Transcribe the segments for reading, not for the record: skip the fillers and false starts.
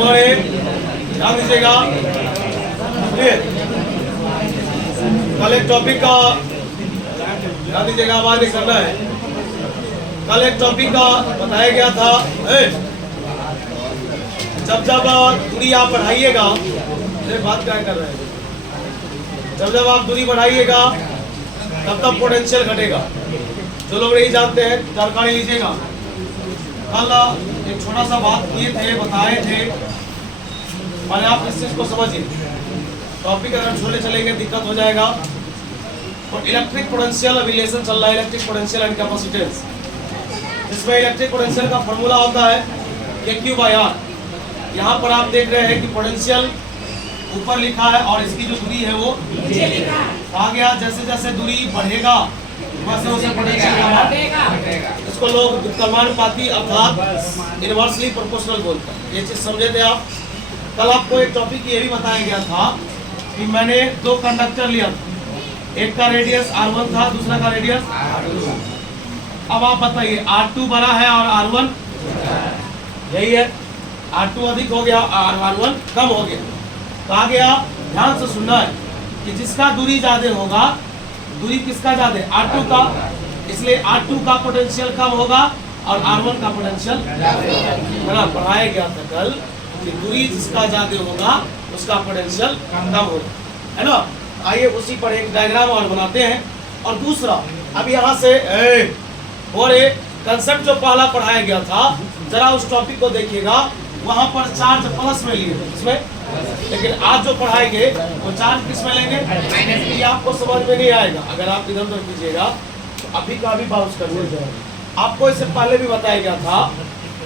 ध्यान दीजिएगा। कल एक टॉपिक का ध्यान दीजिएगा, आवाज नहीं करना है। कल एक टॉपिक का बताया गया था, जब जब दूरी आप बढ़ाइएगा, बात क्या कर रहे हैं, जब जब आप दूरी बढ़ाइएगा तब तब पोटेंशियल घटेगा। जो लोग नहीं जानते हैं जानकारी लीजिएगा। कल एक छोटा सा बात किए थे, बताए थे, मैंने आप इस चीज को समझिए। टॉपिक अगर छोड़े चलेंगे दिक्कत हो जाएगा। और इलेक्ट्रिक पोटेंशियल रिलेशन चल रहा है, इलेक्ट्रिक पोटेंशियल एंड कैपेसिटेंस। इसमें इलेक्ट्रिक पोटेंशियल का फॉर्मूला होता है KQ/R। यहाँ पर आप देख रहे हैं कि पोटेंशियल ऊपर लिखा है और इसकी जो दूरी है वो नीचे लिखा है। कहा गया जैसे जैसे दूरी बढ़ेगा वैसे वैसे पोटेंशियल बढ़ेगा। इसको लोग व्युत्क्रमानुपाती अर्थात इनवर्सली प्रोपोर्शनल बोलते हैं। ये चीज समझे थे आप। कल आपको एक टॉपिक ये भी बताया गया था कि मैंने दो कंडक्टर लिया था, एक का रेडियस R1 था, दूसरा का रेडियस R2। अब आप बताइए R2 बड़ा है और R1 यही है, R2 अधिक हो गया और R1 कम हो गया। कहा गया ध्यान से सुनना है कि जिसका दूरी ज्यादा होगा, दूरी किसका ज्यादा, R2 का, इसलिए R2 का पोटेंशियल कम होगा और R1 का पोटेंशियल ज्यादा। पढ़ाया गया था कल कि दूरी जिसका ज्यादा होगा उसका पोटेंशियल कम होगा, है ना। आइए उसी पर एक डायग्राम और बनाते हैं। और दूसरा अब यहाँ से और एक कंसेप्ट जो पहला पढ़ाया गया था, जरा उस टॉपिक को देखिएगा। वहां पर चार्ज प्लस में लिए इसमें, लेकिन आज जो पढ़ाएंगे वो चार्ज किस में लेंगे, ये आपको समझ में नहीं आएगा। अगर आप इधर उधर कीजिएगा तो अभी का भी बाउंस कर जाएगा। आपको इससे पहले भी बताया गया था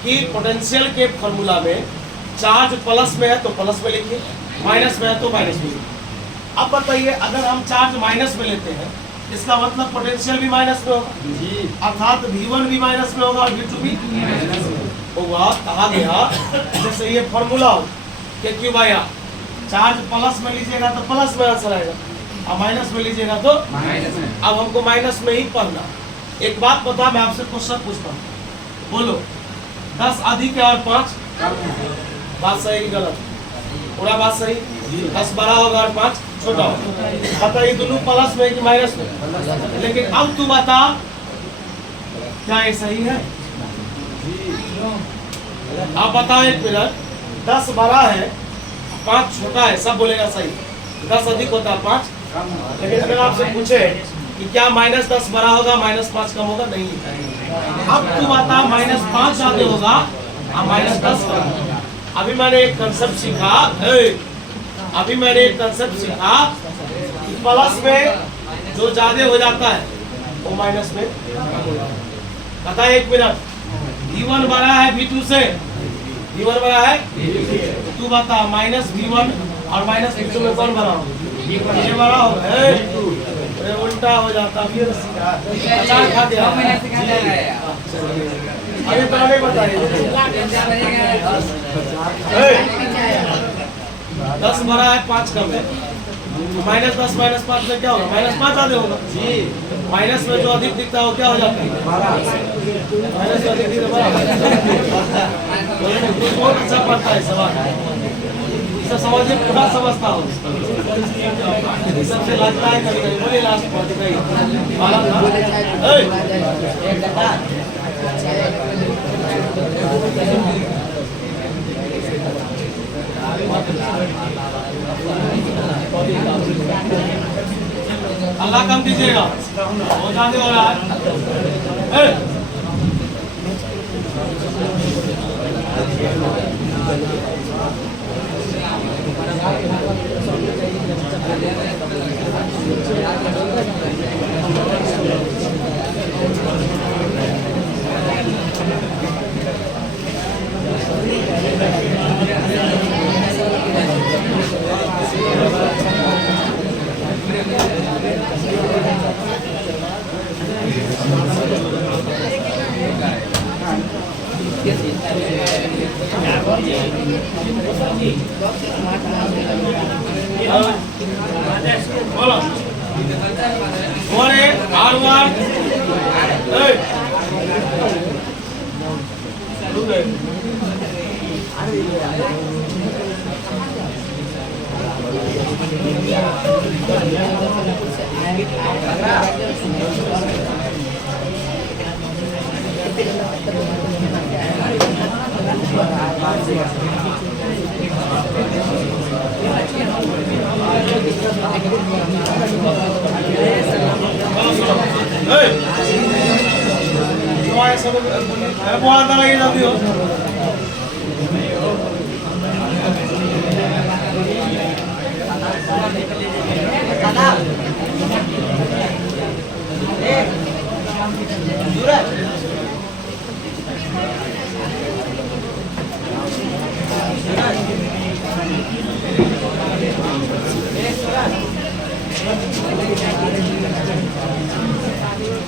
कि पोटेंशियल के फॉर्मूला में चार्ज प्लस में है तो प्लस में लिखिए, माइनस में है तो माइनस में लिखिए। अब बताइए अगर हम चार्ज माइनस में लेते हैं इसका मतलब पोटेंशियल भी माइनस में होगा, अर्थात V1 भी माइनस में होगा और V2 भी होगा। कहा गया जैसे ये फॉर्मूला हो KQ/R, चार्ज प्लस में लीजिएगा तो प्लस में आंसर आएगा और माइनस में लीजिएगा तो माइनस में। अब हमको माइनस में ही पढ़ना। एक बात बता, मैं आपसे क्वेश्चन पूछता हूँ, बोलो 10 अधिक है और 5 बात सही कि गलत? पूरा बात सही। 10 बड़ा होगा और 5 छोटा होगा। बताइए दोनों प्लस में कि माइनस में? लेकिन अब तू बता क्या ये सही है? आप बताओ एक मिनट, 10 बड़ा है 5 छोटा है, सब बोलेगा सही। 10 अधिक होता है 5, लेकिन अगर आपसे पूछे कि क्या -10 बड़ा होगा -5 कम होगा, नहीं। अब तू बता -5 ज्यादा होगा और -10 कम होगा। अभी मैंने एक कंसेप्ट सीखा, कि प्लस में जो ज्यादा हो जाता है वो माइनस में। बता एक मिनट, V1 बड़ा है V2 से, V1 बड़ा है, तू बता -V1 और -V2 में कौन बड़ा हो? ये बड़ा हो, उल्टा हो जाता। अचार खा दिया अभी तो नहीं बताइए। 10 बड़ा है 5 कम है, -10 -5 में क्या होगा? -5 ज्यादा होगा। माइनस में जो अधिक दिखता है वो क्या हो जाता है? माइनस में अधिक दिखता है। बहुत अच्छा पढ़ता है सवाल, इसे समझिए, पूरा समझता हूँ। सबसे लगता है कभी कभी, बोलिए लास्ट पहुँच गई। अल्लाह कम दीजिएगा, हो जाने हो रहा है। बोलो R1 R1 बहुत अंदर आइए जल्दी हो।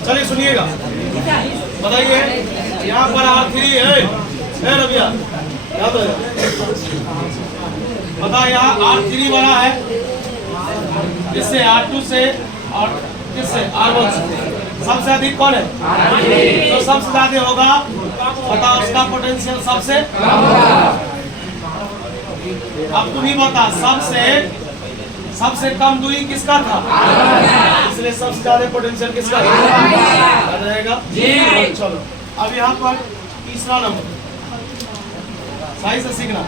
चलिए सुनिएगा, बताइए यहाँ पर R3 है रबिया, याद है? बता यहाँ R3 बना है इससे, R2 से और किससे, R1 से। सबसे अधिक कौन है? तो सबसे ज्यादा होगा, बता उसका पोटेंशियल सबसे। अब तुम ही बता सबसे कम दूरी किसका था? इसलिए सबसे ज्यादा पोटेंशियल किसका रहेगा? चलो अब यहाँ पर तीसरा नंबर सही से सीखना।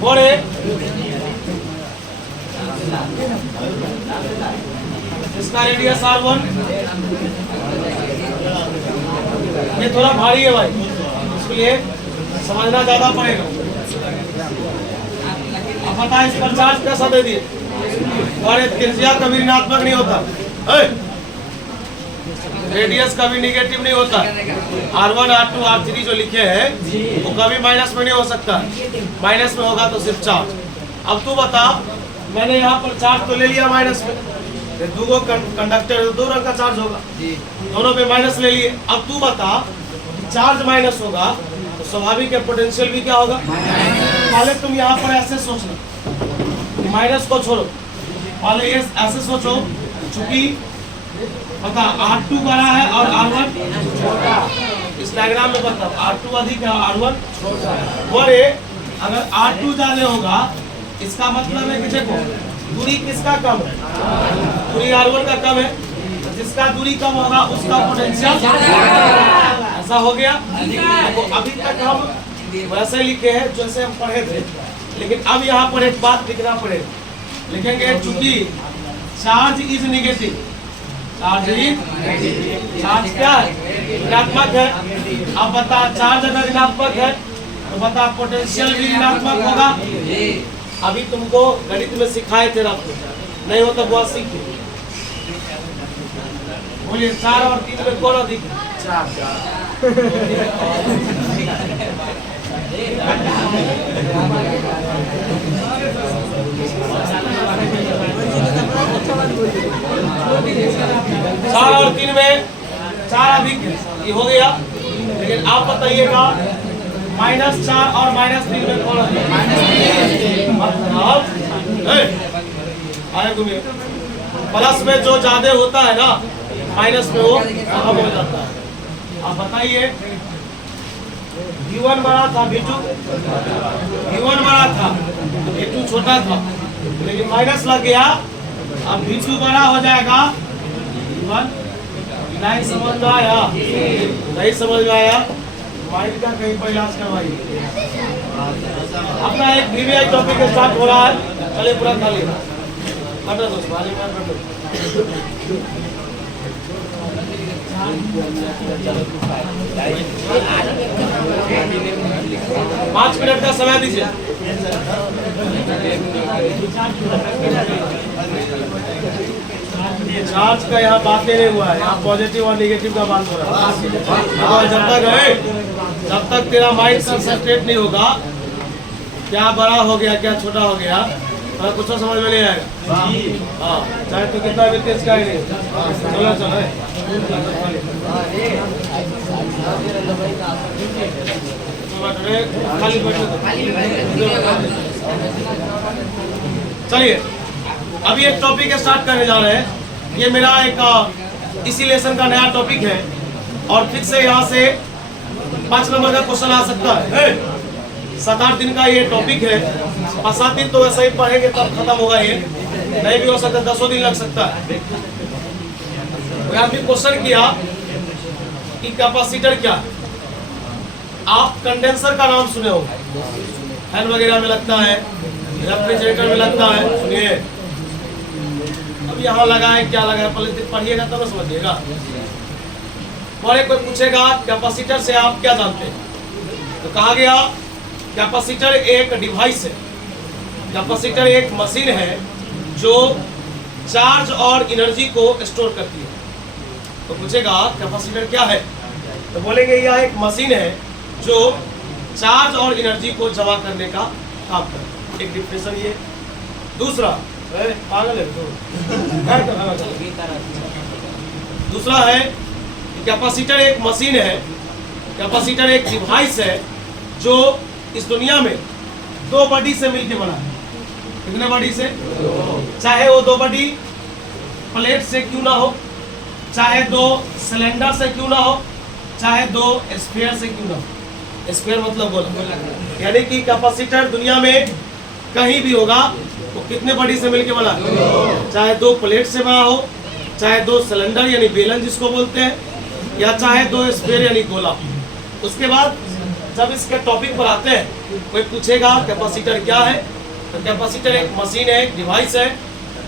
बोले इसका रेडियस R1, ये थोड़ा भारी है भाई, इसलिए समझना ज्यादा पड़ेगा। अब बता इस पर चार्ज कैसा दे दिए? और त्रिज्या कभी ऋणात्मक नहीं होता, रेडियस कभी निगेटिव नहीं होता। R1 R2 R3 जो लिखे हैं वो कभी माइनस में नहीं हो सकता, माइनस में होगा तो सिर्फ चार्ज। अब तू बता, मैंने यहाँ पर चार्ज तो ले लिया माइनस में, दो कंडक्टर दो रंग का चार्ज होगा, दोनों पे माइनस ले लिए। अब तू बता चार्ज माइनस होगा तो स्वाभाविक है पोटेंशियल भी क्या होगा? पहले तुम यहाँ पर ऐसे सोचना, माइनस को छोड़ो, पहले ये ऐसे सोचो, चूंकि बता R2 बड़ा है और R1 छोटा, इस डायग्राम में बता R2 अधिक है R1 छोटा। बोले अगर R2 ज्यादा होगा इसका मतलब है कि देखो दूरी किसका कम है? दूरी R1 का कम है, जिसका दूरी कम होगा उसका पोटेंशियल ऐसा हो गया। देखो अभी तक हम वैसे लिखे हैं जैसे हम पढ़े थे, लेकिन अब यहाँ पर एक बात लिखना पड़ेगा, लिखेंगे चूंकि चार्ज इज निगेटिव, चार्ज क्या है? ऋणात्मक है। अब बता चार्ज अगर ऋणात्मक है तो बता पोटेंशियल भी ऋणात्मक होगा। अभी तुमको गणित में सिखाए थे रात को, नहीं हो तो बहुत सीख। बोलिए 4 और 3 में कौन अधिक? 4 और 3 में 4 अधिक ये हो गया। लेकिन आप बताइएगा -4 और -3 में कौन अधिक? आए घूमिए, प्लस में जो ज्यादा होता है ना माइनस में वो कम हो जाता है। आप बताइए V1 बड़ा था, V1 बड़ा था, V2 छोटा था, लेकिन माइनस लग गया, अब V2 बड़ा हो जाएगा V1। नहीं समझ में आया? नहीं समझ में आया? माइंड का कहीं पर इलाज करवाइए। अपना एक VVI टॉपिक स्टार्ट हो रहा है, चलिए पूरा कर लेना। दोस्त 5 मिनट का समय दीजिए। चार्ज का यहाँ बात नहीं हुआ है, यहाँ पॉजिटिव और नेगेटिव का बात हो रहा है। जब तक तेरा माइंड कंसंट्रेट नहीं होगा क्या बड़ा हो गया क्या छोटा हो गया तो कुछ समझ में नहीं आएगा। हाँ चाहे तो कितना भी तेज का ही नहीं। चलो चलो खाली चलिए अभी एक टॉपिक स्टार्ट करने जा रहे हैं ये मेरा एक इसी लेसन का नया टॉपिक है और फिर से यहाँ से 5 नंबर का क्वेश्चन आ सकता है। 7-8 दिन का ये टॉपिक है, 5-7 दिन तो वैसे ही पढ़ेंगे तब खत्म होगा, ये नहीं भी हो सकता 10 दिन लग सकता है। कोई आदमी क्वेश्चन किया कि कैपेसिटर क्या है। आप कंडेंसर का नाम सुने हो, फैन वगैरह में लगता है, रेफ्रिजरेटर में लगता है, सुनिए। अब यहाँ लगा है, क्या लगा है, पहले पढ़िएगा तब तो समझिएगा। और कोई पूछेगा कैपेसिटर से आप क्या जानते हैं, तो कहा गया कैपेसिटर एक डिवाइस है, कैपेसिटर एक मशीन है जो चार्ज और एनर्जी को स्टोर करती है। तो पूछेगा कैपेसिटर क्या है, तो बोलेंगे यह एक मशीन है जो चार्ज और एनर्जी को जमा करने का काम करता है। एक डिफिनेशन ये। दूसरा पागल है तो दूसरा है कि कैपेसिटर एक मशीन है, कैपेसिटर एक डिवाइस है जो इस दुनिया में 2 बॉडी से मिलकर बना है। कितने बॉडी से? चाहे वो 2 बॉडी प्लेट से क्यों ना हो, चाहे 2 सिलेंडर से क्यों ना हो, चाहे 2 स्फीयर से क्यों ना हो। स्फीयर मतलब गोला, यानी कि कैपेसिटर दुनिया में कहीं भी होगा वो कितने बॉडी से मिलकर बना, चाहे 2 प्लेट से बना हो, चाहे 2 सिलेंडर यानी बेलन जिसको बोलते हैं, या चाहे 2 स्फीयर यानी गोला। उसके बाद जब इसके टॉपिक पर आते हैं, कोई पूछेगा कैपेसिटर क्या है, तो कैपेसिटर एक मशीन है, एक डिवाइस है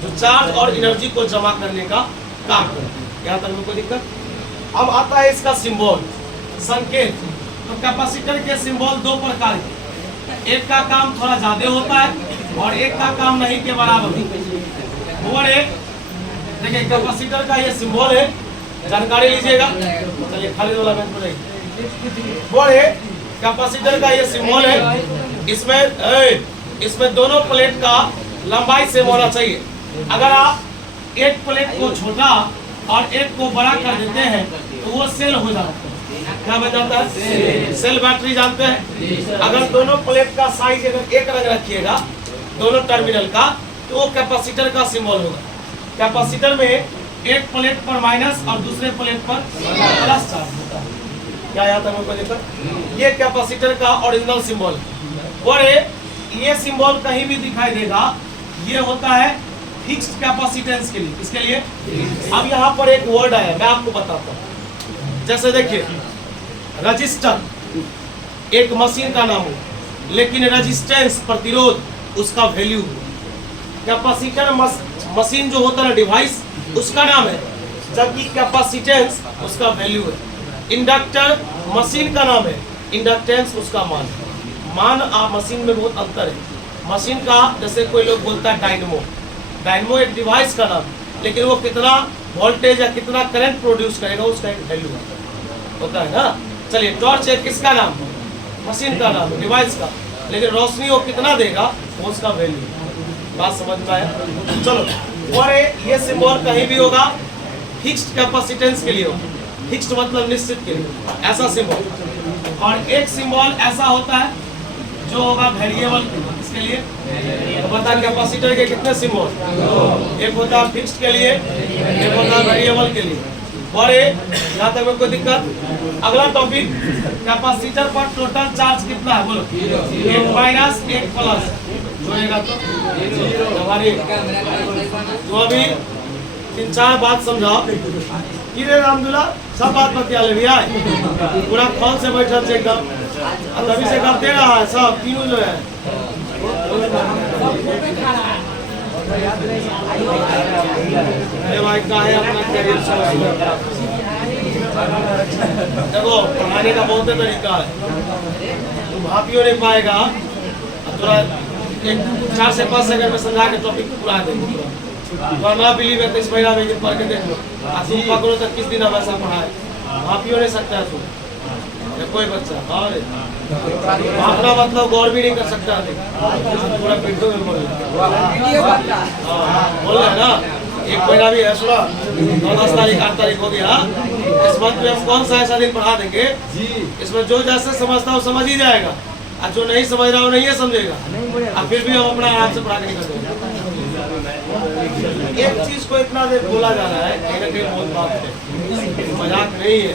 जो चार्ज और एनर्जी को जमा करने का काम करती है। यहाँ तक में कोई दिक्कत? अब आता है इसका सिंबल, संकेत। तो कैपेसिटर के सिंबल 2 प्रकार के, एक का काम थोड़ा ज्यादा होता है और एक का काम नहीं के बराबर। देखिए कैपेसिटर का ये सिंबल है, जानकारी लीजिएगा। चलिए खाली वाला बेंच पर जाइए। कैपेसिटर का ये सिंबल है, इसमें दोनों प्लेट का लंबाई सेम होना चाहिए। अगर आप एक प्लेट को छोटा और एक को बड़ा कर देते हैं तो वो सेल हो जाता है। क्या बन जाता है? सेल बैटरी जानते हैं। अगर दोनों प्लेट का साइज अगर एक रंग रखिएगा दोनों टर्मिनल का, तो वो कैपेसिटर का सिंबल होगा। कैपेसिटर में एक प्लेट पर माइनस और दूसरे प्लेट पर प्लस चार्ज होता है। क्या यहाँ तक कोई दिक्कत? ये कैपेसिटर का ओरिजिनल सिंबल है। और ये सिंबल कहीं भी दिखाई देगा, ये होता है फिक्स्ड कैपेसिटेंस के लिए। इसके लिए अब यहाँ पर एक वर्ड आया, मैं आपको बताता हूँ। जैसे देखिए रजिस्टर एक मशीन का नाम हो, लेकिन रेजिस्टेंस प्रतिरोध उसका वैल्यू हो। कैपेसिटर मशीन जो होता है डिवाइस उसका नाम है, जबकि कैपेसिटेंस उसका वैल्यू है। इंडक्टर मशीन का नाम है, इंडक्टेंस उसका मान है। मान और मशीन में बहुत अंतर है। मशीन का जैसे कोई लोग बोलता है डायनमो, डायनमो एक डिवाइस का नाम, लेकिन वो कितना वोल्टेज या कितना करंट प्रोड्यूस करेगा उसका एक वैल्यू होता है ना। चलिए टॉर्च है किसका नाम? मशीन का नाम, डिवाइस का, लेकिन रोशनी वो कितना देगा वो उसका वैल्यू। बात समझ में आया? चलो। और ये सिंबल कहीं भी होगा फिक्स्ड कैपेसिटेंस के लिए होगा, फिक्स्ड मतलब निश्चित के लिए, ऐसा सिंबल। और एक सिंबल ऐसा होता है जो होगा वेरिएबल इसके लिए। तो बता कैपेसिटर के कितने सिंबल? एक होता है फिक्स्ड के लिए, एक होता है वेरिएबल के लिए। और यहाँ तक में कोई दिक्कत? अगला टॉपिक, कैपेसिटर पर टोटल चार्ज कितना है बोलो? 1 माइनस 1 प्लस जोड़ेगा तो हमारी। तो अभी 3-4 बात समझाओ। रामदुल्ला सब बात बतिया ले भैया, पूरा खोल से बैठल से एकदम तभी से करते रहा है सब तीनों जो है। भाई का है अपना करियर देखो, पढ़ाने का बहुत तरीका है, तुम भापियो नहीं पाएगा। थोड़ा 4 से 5 सेकंड में समझा के टॉपिक पूरा देंगे। तो ना बिलीव है तो इस महीना में पढ़ के देख लो। तुम पकड़ो तक किस दिन वैसा पढ़ाए, भापियो नहीं सकता है तुम कोई बच्चा। भापना मतलब गौर भी नहीं कर सकता, पूरा पिंटू में बोल रहा है ना। 1 महीना भी है, सुना 9-10 तारीख 8 तारीख हो गया। इस मंथ में हम कौन सा ऐसा दिन पढ़ा देंगे इसमें जो जैसे समझता हो समझ ही जाएगा, और जो नहीं समझ रहा हो नहीं समझेगा, और फिर भी हम अपना आराम से पढ़ा के निकल जाएंगे। एक चीज को इतना देर बोला जा रहा है, कहीं ना कहीं बहुत बात है, मजाक नहीं है।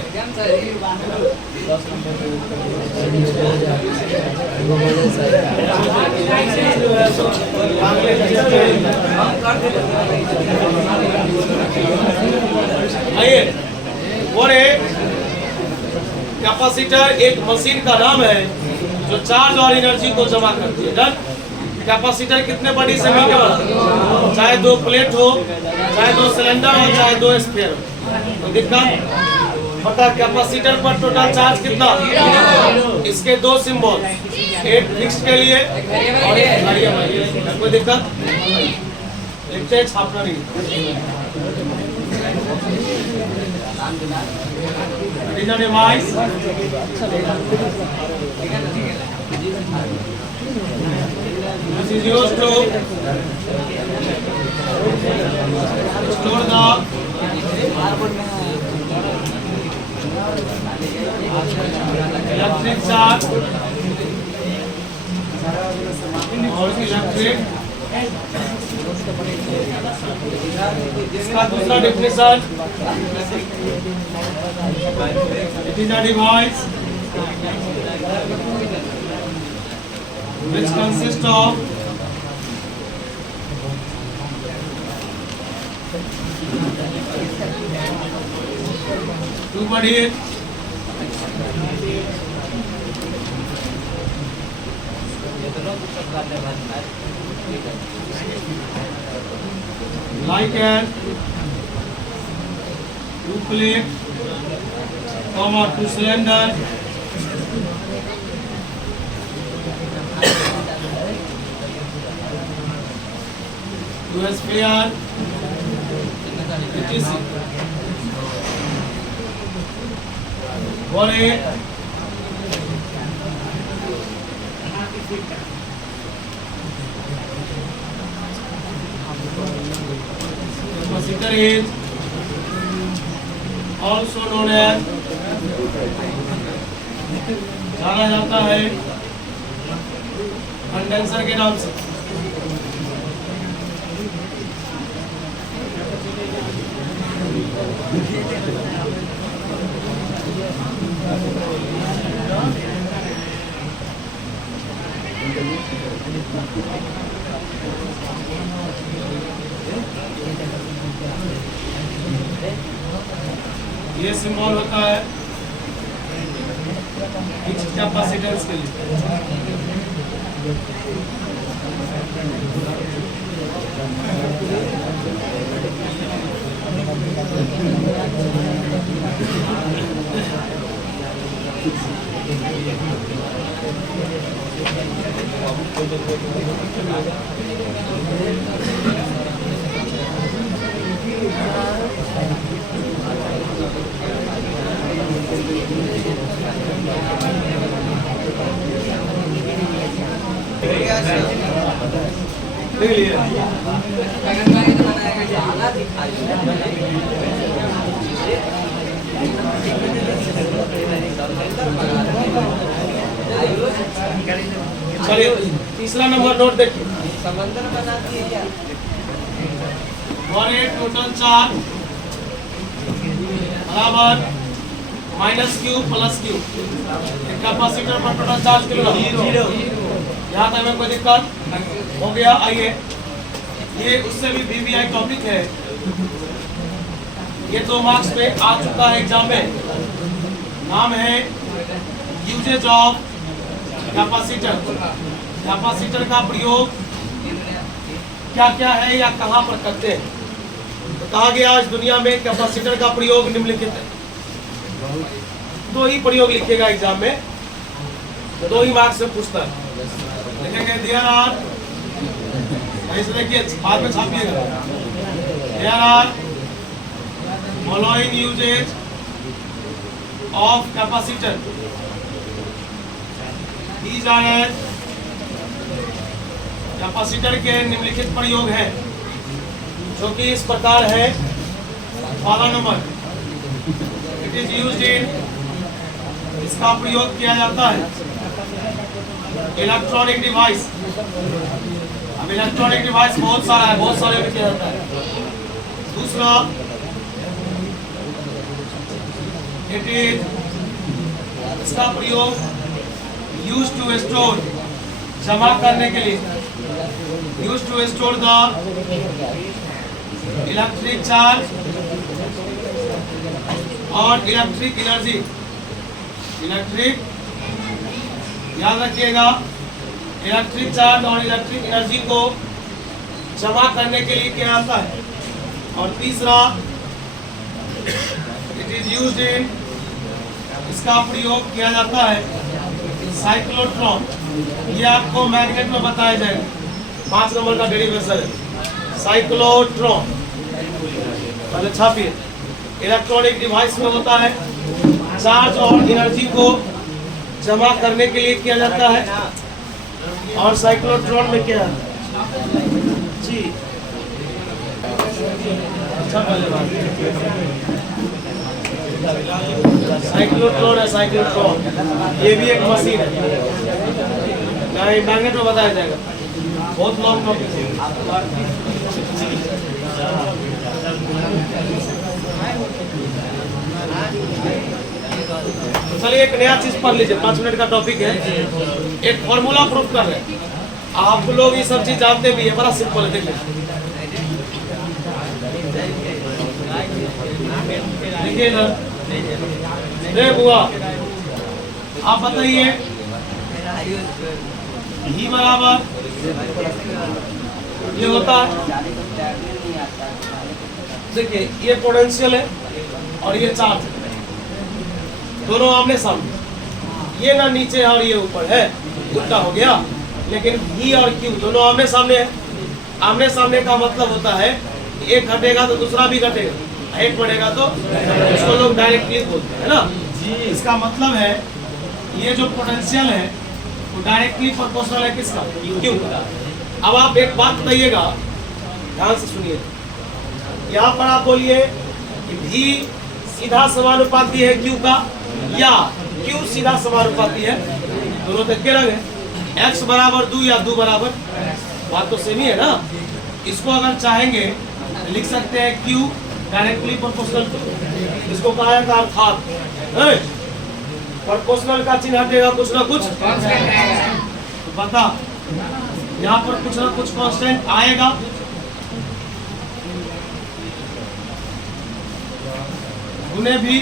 आइए, और कैपेसिटर एक मशीन का नाम है जो चार्ज और एनर्जी को जमा करती है। कैपेसिटर कितने बड़ी से मिलकर बना, चाहे 2 प्लेट हो, चाहे 2 सिलेंडर हो, चाहे 2 स्फीयर हो, तो दिक्कत पता। कैपेसिटर पर टोटल चार्ज कितना, इसके 2 सिंबल, एक फिक्स के लिए और एक वेरिएबल। कोई दिक्कत लिखते छापना नहीं। Device this is used to store the electric charge और इलेक्ट्रिक। इसका दूसरा definition, it is a device which consists of two bodies like an 2 plate, 2 cylinder, two sphere, etc. और एक capacitor is also known as, जाना जाता है condenser के नाम से। ये सिंबल होता है कैपेसिटेंस के लिए। चलिए तीसरा नंबर नोट देखिए। समंदर बना दिए क्या? और एक टोटल चार्ज बराबर -q + q। कैपेसिटर पर टोटल चार्ज कितना? 0। यहाँ तक में कोई दिक्कत हो गया? आइए, ये उससे भी वीवीआई टॉपिक है, ये 2 मार्क्स पे आ चुका है एग्जाम में। नाम है यूजेज ऑफ कैपेसिटर। कैपेसिटर का प्रयोग क्या क्या है या कहाँ पर करते हैं? तो कहा गया आज दुनिया में कैपेसिटर का प्रयोग निम्नलिखित है। 2 ही प्रयोग लिखेगा एग्जाम में, 2 ही मार्क्स से पूछता है। लिखेंगे देयर आर, ऐसे देखिए बाद में छापिएगा, there are following usages of capacitor. These are capacitor के निम्नलिखित प्रयोग हैं, जो कि इस प्रकार है। पहला number, it is used in, इसका प्रयोग किया जाता है इलेक्ट्रॉनिक डिवाइस। अब इलेक्ट्रॉनिक डिवाइस बहुत सारा है, बहुत सारे में किया जाता है। दूसरा, इट इज, इसका प्रयोग यूज टू स्टोर, जमा करने के लिए, use to store the electric charge और इलेक्ट्रिक एनर्जी। इलेक्ट्रिक, याद रखिएगा, इलेक्ट्रिक चार्ज और इलेक्ट्रिक एनर्जी को जमा करने के लिए क्या आता है। और तीसरा, इट इज यूज्ड इन, इसका प्रयोग किया जाता है साइक्लोट्रॉन। ये आपको मैग्नेट में बताया जाएगा, 5 नंबर का डेरिवेशन है साइक्लोट्रॉन। पहले छापिए। इलेक्ट्रॉनिक डिवाइस में होता है, चार्ज और एनर्जी को जमा करने के लिए किया जाता है। और साइक्लोट्रॉन में क्या है जी, अच्छा पहले बात, साइक्लोट्रॉन है, साइक्लोट्रॉन ये भी एक मशीन है, मैग्नेट में बताया जाएगा, बहुत लॉन्ग टॉपिक है। चलिए एक नया चीज पढ़ लीजिए, 5 मिनट का टॉपिक है। एक फॉर्मूला प्रूफ कर रहे हैं, आप लोग ये सब चीज जानते भी है, बड़ा सिंपल है, देखिए देखिए ना, रे बुआ आप बताइए, ही बराबर ये होता है, देखिए ये पोटेंशियल है और ये चार्ज है, दोनों आमने सामने, ये ना नीचे और ये ऊपर है, उल्टा हो गया। लेकिन V और Q दोनों आमने सामने है। आमने सामने का मतलब होता है एक घटेगा तो दूसरा भी घटेगा, एक बढ़ेगा तो इसको लोग डायरेक्टली बोलते हैं ना जी। इसका मतलब है ये जो पोटेंशियल है वो डायरेक्टली प्रोपोर्शनल है किसका, Q का। अब आप एक बात बताइएगा, ध्यान से सुनिए, यहाँ पर आप बोलिए कि V सीधा समानुपाती है Q का या Q सीधा समानुपाती है, दोनों तक के रंग है, x बराबर 2 या 2 बराबर, बात तो सेम ही है ना। इसको अगर चाहेंगे लिख सकते हैं Q डायरेक्टली प्रोपोर्शनल, इसको कहा जाता है अर्थात प्रोपोर्शनल का चिन्ह हटेगा कुछ ना कुछ, तो बता यहाँ पर कुछ ना कुछ कांस्टेंट आएगा, उन्हें भी।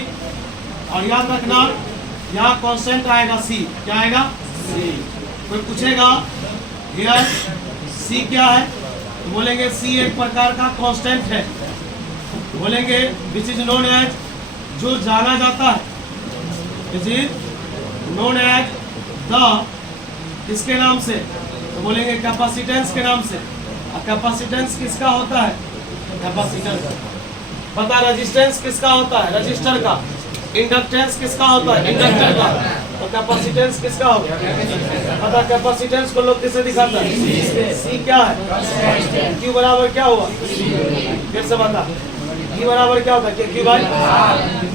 और याद रखना यहाँ कांस्टेंट आएगा C, क्या आएगा C। कोई पूछेगा हियर C क्या है, तो बोलेंगे C एक प्रकार का कांस्टेंट है, बोलेंगे विच इज नोन एज, जो जाना जाता है, which is known as the, किसके नाम से, तो बोलेंगे कैपेसिटेंस के नाम से। और कैपेसिटेंस किसका होता है, कैपेसिटर का। पता रेजिस्टेंस किसका होता है, रजिस्टर का। इंडक्टेंस किसका होता है, इंडक्टर का। तो कैपेसिटेंस किसका होगा, पता कैपेसिटेंस को लोग किसे दिखाता है, C क्या है, Q बराबर क्या हुआ, फिर से बता, E बराबर क्या होता है, Q बाई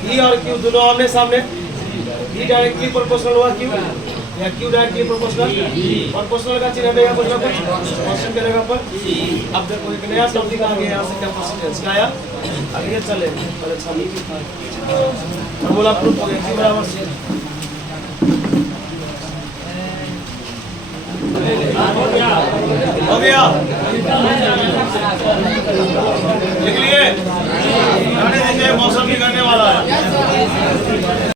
E और Q दोनों आमने सामने, E डायरेक्टली प्रोपोर्शनल हुआ Q या Q डायरेक्टली प्रोपोर्शनल, प्रोपोर्शनल का चिन्ह देगा कुछ ना कुछ क्वेश्चन के जगह पर। अब देखो एक नया टॉपिक आ गया यहाँ से, कैपेसिटेंस का आया, आगे चले पहले छाली फॉर्मूला प्रूफ हो गया, Q बराबर C। हो गया, लिख लिए।